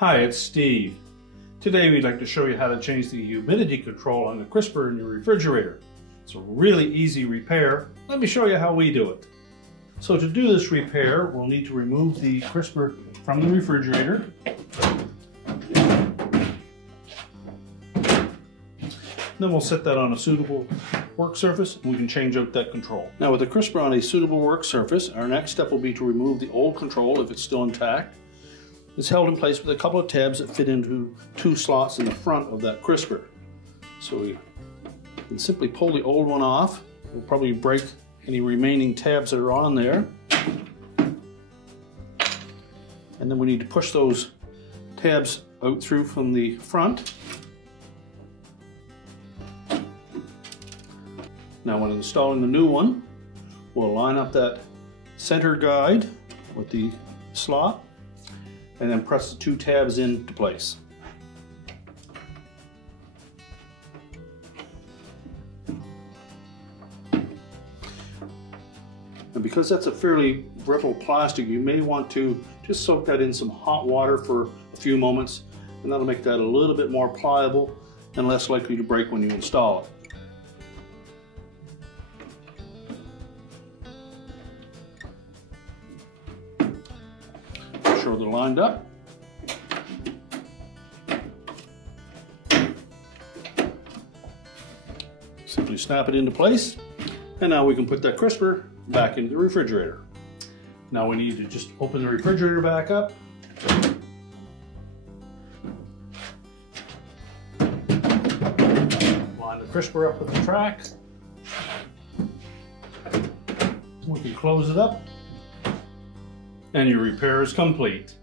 Hi, it's Steve. Today we'd like to show you how to change the humidity control on the crisper in your refrigerator. It's a really easy repair. Let me show you how we do it. So to do this repair, we'll need to remove the crisper from the refrigerator. Then we'll set that on a suitable work surface and we can change out that control. Now with the crisper on a suitable work surface, our next step will be to remove the old control if it's still intact. It's held in place with a couple of tabs that fit into two slots in the front of that crisper. So we can simply pull the old one off. We'll probably break any remaining tabs that are on there. And then we need to push those tabs out through from the front. Now when installing the new one, we'll line up that center guide with the slot and then press the two tabs into place. And because that's a fairly brittle plastic, you may want to just soak that in some hot water for a few moments, and that'll make that a little bit more pliable and less likely to break when you install it. Sure they're lined up. Simply snap it into place, and now we can put that crisper back into the refrigerator. Now we need to just open the refrigerator back up. Line the crisper up with the track. We can close it up, and your repair is complete.